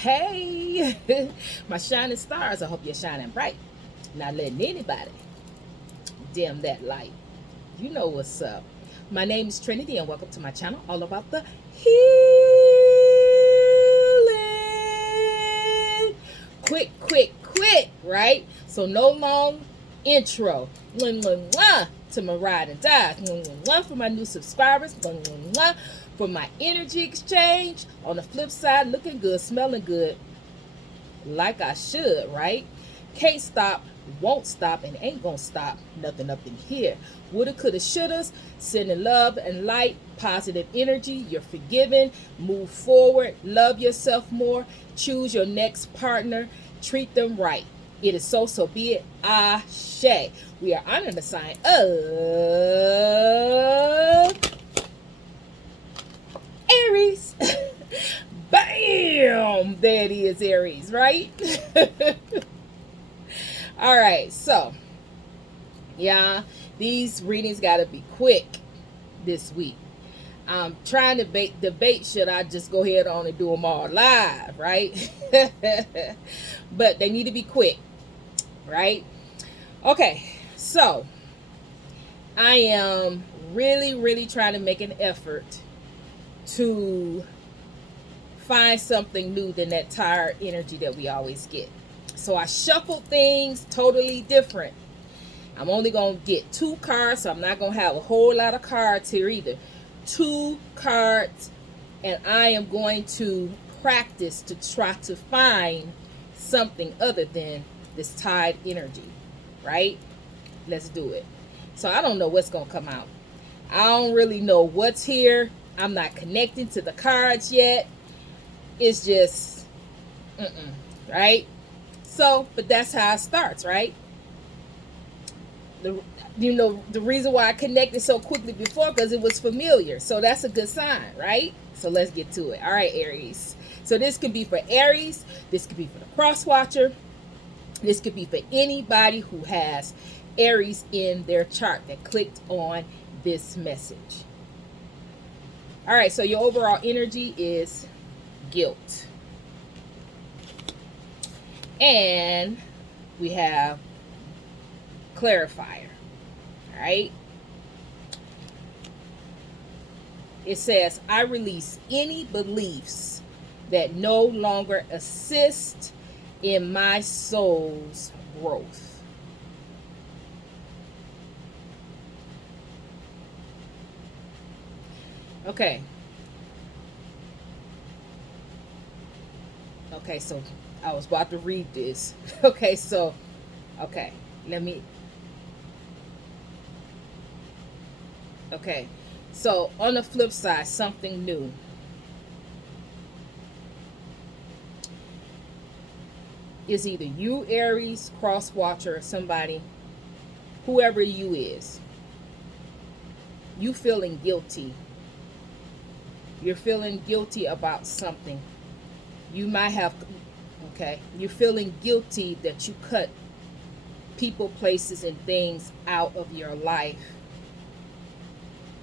Hey, my shining stars, I hope you're shining bright. Not letting anybody dim that light. You know what's up. My name is Trinity, and welcome to my channel, all about the healing. Quick, right? So no long intro. To my ride and die. For my new subscribers. For my energy exchange. On the flip side, looking good, smelling good, like I should, right? Can't stop, won't stop, and ain't gonna stop. Nothing here. Woulda, coulda, shouldas. Sending love and light, positive energy. You're forgiven. Move forward. Love yourself more. Choose your next partner. Treat them right. It is so be it. Ashe. We are honoring the sign of Aries. Bam! There it is, Aries, right? All right, so yeah, these readings got to be quick this week. I'm trying to debate should I just go ahead on and do them all live, right? But they need to be quick, right? Okay, so I am really trying to make an effort to find something new than that tired energy that we always get. So I shuffled things totally different. I'm only going to get 2 cards, so I'm not going to have a whole lot of cards here either. 2 cards, and I am going to practice to try to find something other than this tired energy, right? Let's do it. So I don't know what's going to come out. I don't really know what's here. I'm not connecting to the cards yet. It's just, right? So, but that's how it starts, right? The reason why I connected so quickly before, because it was familiar. So that's a good sign, right? So let's get to it. All right, Aries. So this could be for Aries. This could be for the cross watcher. This could be for anybody who has Aries in their chart that clicked on this message. All right, so your overall energy is guilt. And we have clarifier. All right. It says, I release any beliefs that no longer assist in my soul's growth. Okay. Okay, so I was about to read this. Okay, so, okay, okay, so on the flip side, something new. Is either you, Aries, cross watcher, or somebody, whoever you is, you feeling guilty. You're feeling guilty about something. You might have, okay, you're feeling guilty that you cut people, places, and things out of your life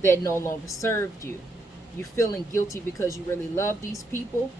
that no longer served you. You're feeling guilty because you really love these people.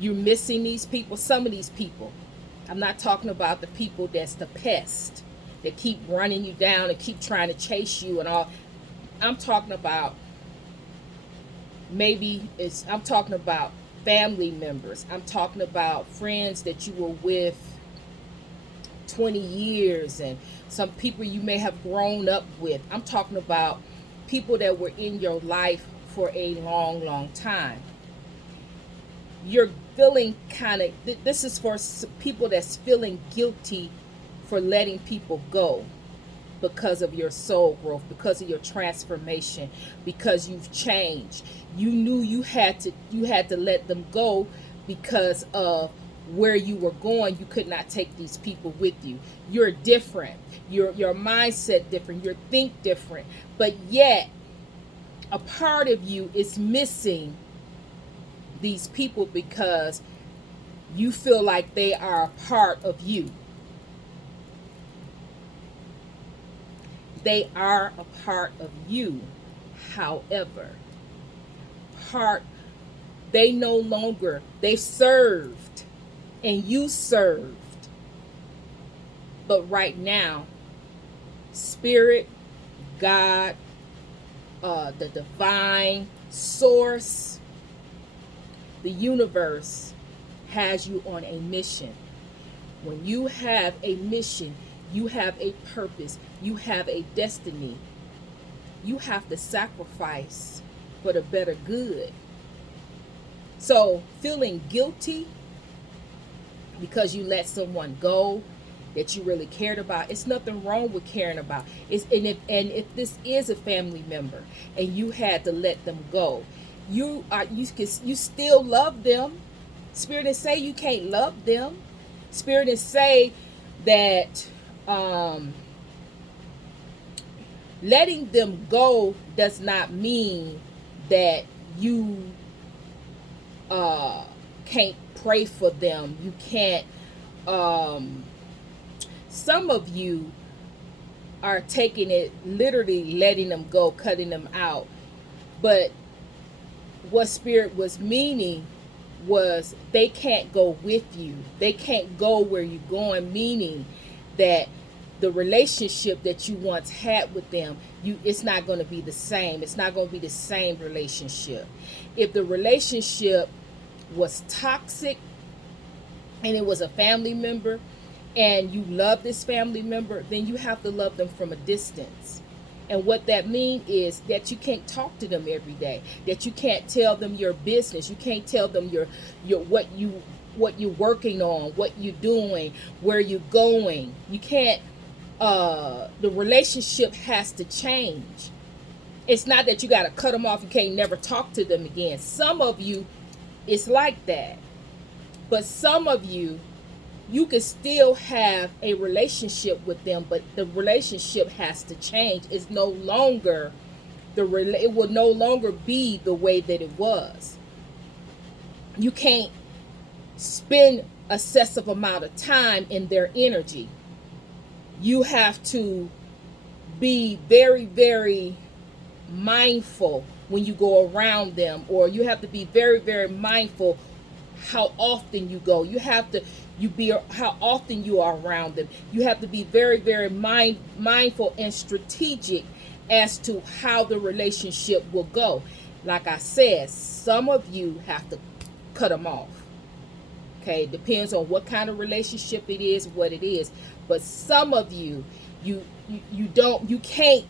You're missing these people, some of these people. I'm not talking about the people that's the pest, that keep running you down and keep trying to chase you and all. I'm talking about I'm talking about family members. I'm talking about friends that you were with 20 years and some people you may have grown up with. I'm talking about people that were in your life for a long time. You're feeling kind of, this is for people that's feeling guilty for letting people go because of your soul growth, because of your transformation, because you've changed. You knew you had to let them go because of where you were going. You could not take these people with you. You're different. Your mindset different. Your think different. But yet, a part of you is missing these people because you feel like they are a part of you. They are a part of you. However, part They no longer, they served and you served. But right now, Spirit, God, the divine source, the universe has you on a mission. When you have a mission, you have a purpose, you have a destiny. You have to sacrifice for the better good. So feeling guilty because you let someone go that you really cared about, it's nothing wrong with caring about. If this is a family member and you had to let them go, you still love them. Spirit didn't say you can't love them. Spirit didn't say that letting them go does not mean that you can't pray for them. You can't. Some of you are taking it literally, letting them go, cutting them out. But what Spirit was meaning was they can't go with you. They can't go where you're going, meaning that the relationship that you once had with them, it's not going to be the same. It's not going to be the same relationship. If the relationship was toxic and it was a family member and you love this family member, then you have to love them from a distance. And what that means is that you can't talk to them every day, that you can't tell them your business, you can't tell them your what you're working on, what you're doing, where you're going. You can't. The relationship has to change. It's not that you got to cut them off. You can't never talk to them again. Some of you, it's like that. But some of you, you can still have a relationship with them, but the relationship has to change. It's no longer it will no longer be the way that it was. You can't spend excessive amount of time in their energy. You have to be very, very mindful when you go around them, or you have to be very, very mindful how often you go. You have to how often you are around them. You have to be very, very mindful and strategic as to how the relationship will go. Like I said, some of you have to cut them off. Okay, depends on what kind of relationship it is, what it is. But some of you, you can't,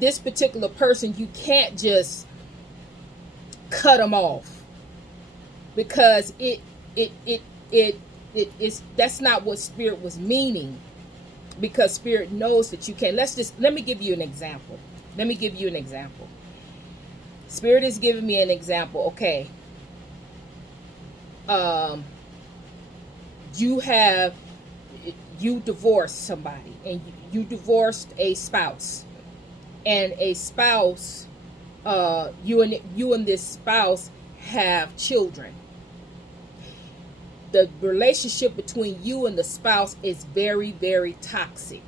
this particular person, you can't just cut them off, because it's that's not what Spirit was meaning, because Spirit knows that you can. Let me give you an example. Spirit is giving me an example. Okay. You divorced somebody, and you divorced a spouse, and a spouse, you and this spouse have children. The relationship between you and the spouse is very, very toxic.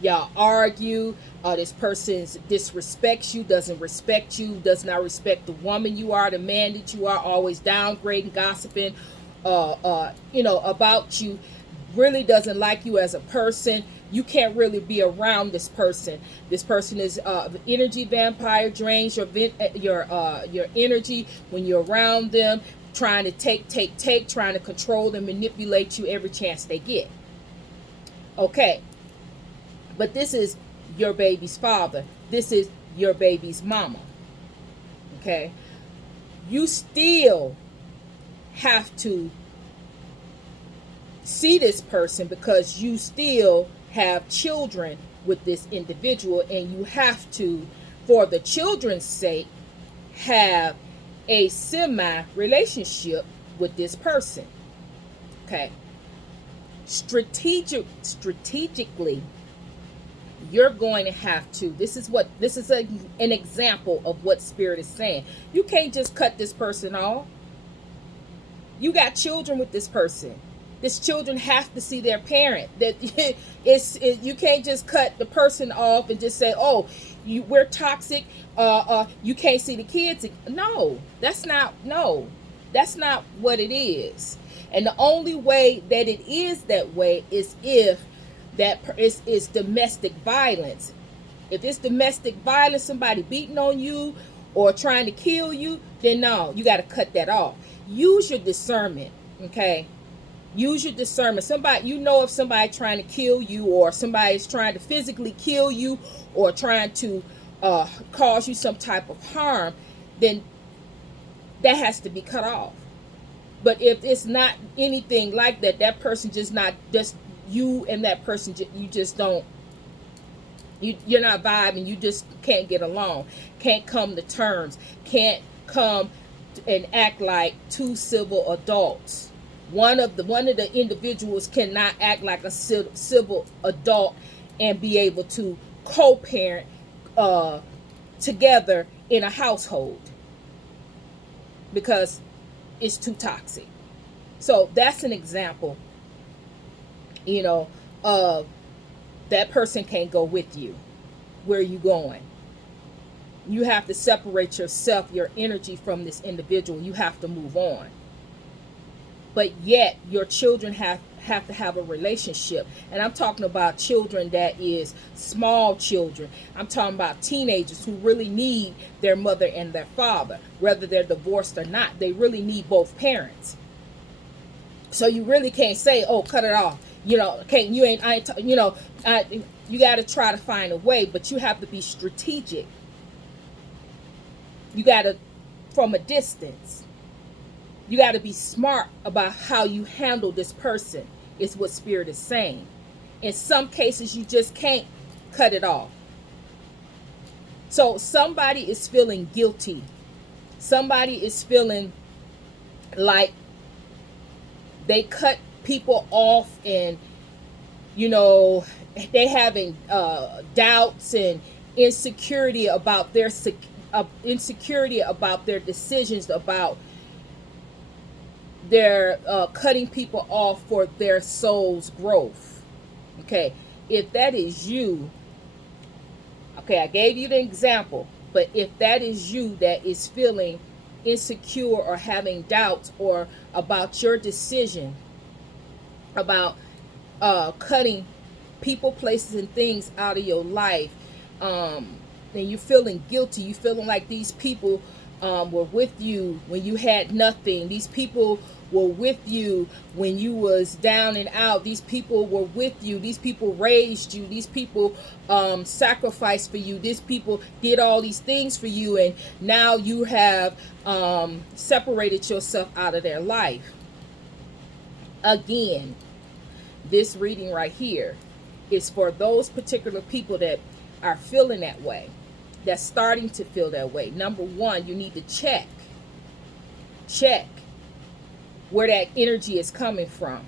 Y'all argue. This person disrespects you, doesn't respect you, does not respect the woman you are, the man that you are, always downgrading, gossiping, about you, really doesn't like you as a person. You can't really be around this person. This person is energy vampire, drains your energy when you're around them, trying to take, trying to control and manipulate you every chance they get. Okay. But this is your baby's father. This is your baby's mama. Okay? You still have to see this person, because you still have children with this individual, and you have to, for the children's sake, have a semi-relationship with this person. Okay? Strategically, you're going to have to, this is an example of what Spirit is saying. You can't just cut this person off. You got children with this person. This children have to see their parent. That you can't just cut the person off and just say, oh, we're toxic. You can't see the kids. No, that's not. No, that's not what it is. And the only way that it is that way is if is domestic violence. If it's domestic violence, somebody beating on you or trying to kill you, then no, you got to cut that off. Use your discernment, okay? Use your discernment. Somebody, you know, if somebody trying to kill you, or somebody is trying to physically kill you, or trying to cause you some type of harm, then that has to be cut off. But if it's not anything like that, that person just you and that person, you just don't. You're not vibing. You just can't get along. Can't come to terms. Can't come and act like two civil adults. One of the individuals cannot act like a civil adult and be able to co-parent together in a household, because it's too toxic. So that's an example, of that person can't go with you. Where are you going? You have to separate yourself, your energy, from this individual. You have to move on. But yet your children have to have a relationship. And I'm talking about children that is small children. I'm talking about teenagers who really need their mother and their father, whether they're divorced or not. They really need both parents. So you really can't say, oh, cut it off. You got to try to find a way, but you have to be strategic. You got to, from a distance, you got to be smart about how you handle this person, is what Spirit is saying. In some cases, you just can't cut it off. So somebody is feeling guilty. Somebody is feeling like they cut people off, and they having doubts and insecurity about their decisions, about their cutting people off for their soul's growth. Okay, if that is you, okay, I gave you the example, but if that is you that is feeling insecure or having doubts or about your decision about cutting people, places, and things out of your life, and you're feeling guilty, you feeling like these people were with you when you had nothing. These people were with you when you was down and out. These people were with you. These people raised you. These people sacrificed for you. These people did all these things for you, and now you have separated yourself out of their life. Again, this reading right here is for those particular people that are feeling that way, that's starting to feel that way. Number one, you need to check where that energy is coming from.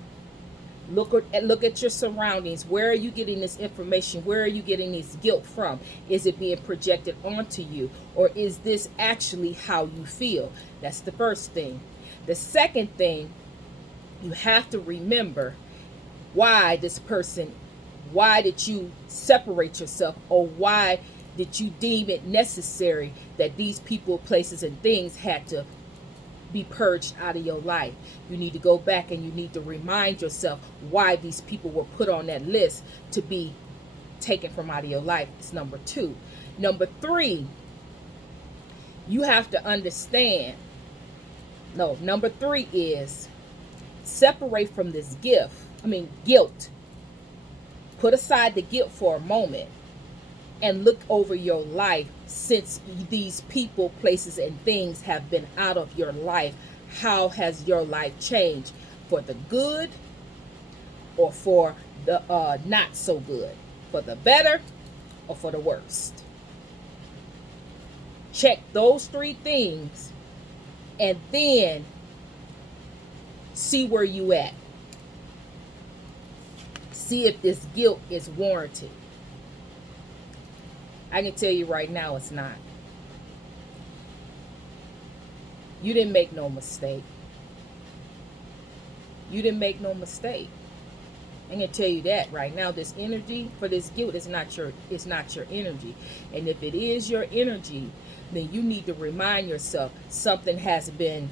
Look at your surroundings. Where are you getting this information? Where are you getting this guilt from? Is it being projected onto you, or is this actually how you feel? That's the first thing. The second thing, you have to remember why did you separate yourself, or why did you deem it necessary that these people, places, and things had to be purged out of your life? You need to go back and you need to remind yourself why these people were put on that list to be taken from out of your life. It's number two. Number three, you have to understand. No, number three is separate from this guilt. Put aside the guilt for a moment and look over your life since these people, places, and things have been out of your life. How has your life changed? For the good or for the not so good? For the better or for the worst? Check those three things and then see where you at. See if this guilt is warranted. I can tell you right now, it's not. You didn't make no mistake. You didn't make no mistake. I'm gonna tell you that right now. This energy for this guilt is not your energy. And if it is your energy, then you need to remind yourself something has been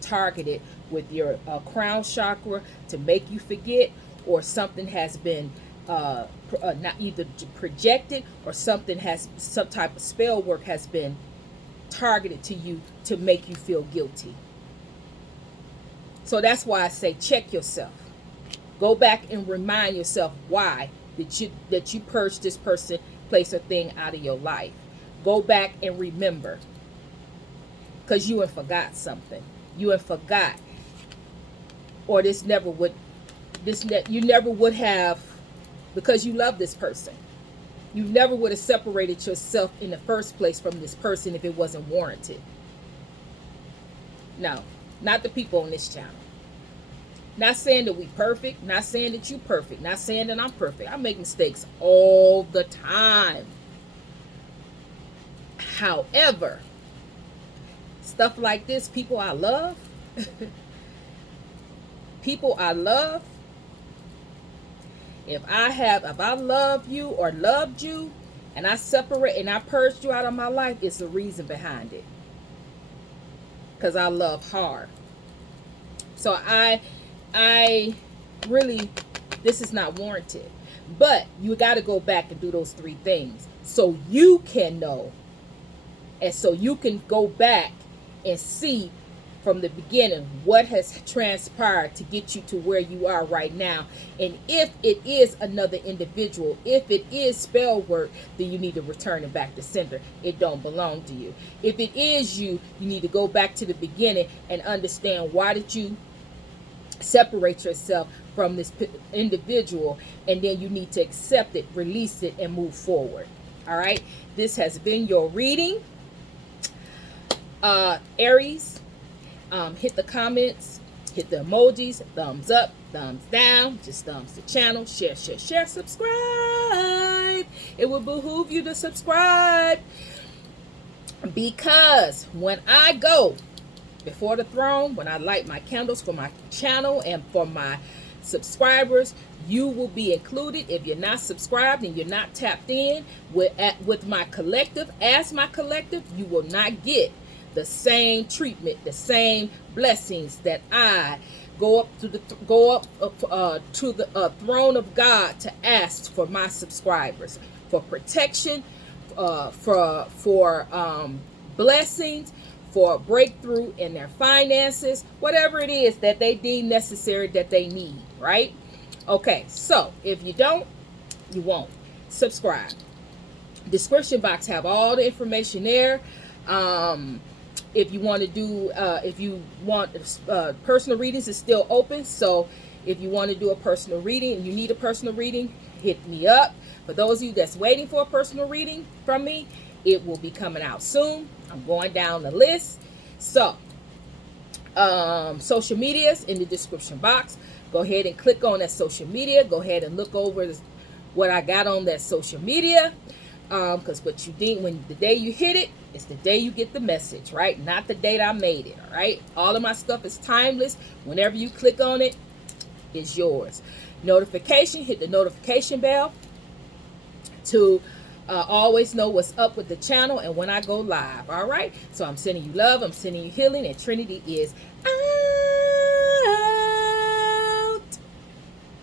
targeted with your crown chakra to make you forget, or something has been not either projected, or some type of spell work has been targeted to you to make you feel guilty. So that's why I say check yourself. Go back and remind yourself why that you purged this person, place, or thing out of your life. Go back and remember, because you had forgot something. You had forgot, or you never would have, because you love this person. You never would have separated yourself in the first place from this person if it wasn't warranted. No, not the people on this channel. Not saying that we perfect, not saying that you perfect, not saying that I'm perfect. I make mistakes all the time. However, stuff like this, people I love, if I love you or loved you, and I separate and I purged you out of my life, it's the reason behind it. Because I love hard. So I really, this is not warranted. But you got to go back and do those 3 things so you can know. And so you can go back and see from the beginning what has transpired to get you to where you are right now. And if it is another individual, if it is spell work, then you need to return it back to sender. It don't belong to you. If it is you, you need to go back to the beginning and understand, why did you separate yourself from this individual? And then you need to accept it, release it, and move forward. All right, this has been your reading. Aries, hit the comments, hit the emojis, thumbs up, thumbs down, just thumbs the channel, share, subscribe. It will behoove you to subscribe, because when I go before the throne, when I light my candles for my channel and for my subscribers, you will be included. If you're not subscribed and you're not tapped in with my collective, as my collective, you will not get the same treatment, the same blessings that I go up to the throne of God to ask for my subscribers, for protection, for blessings, for a breakthrough in their finances, whatever it is that they deem necessary, that they need, right? Okay, so if you don't, you won't. Subscribe. Description box have all the information there. If you want to do, if you want personal readings, is still open. So if you want to do a personal reading and you need a personal reading, hit me up. For those of you that's waiting for a personal reading from me, it will be coming out soon. I'm going down the list. So social medias in the description box. Go ahead and click on that social media. Go ahead and look over what I got on that social media. Because what you think, when the day you hit it, it's the day you get the message, right? Not the date I made it, all right? All of my stuff is timeless. Whenever you click on it, it's yours. Notification, hit the notification bell to always know what's up with the channel and when I go live, all right? So I'm sending you love, I'm sending you healing, and Trinity is out.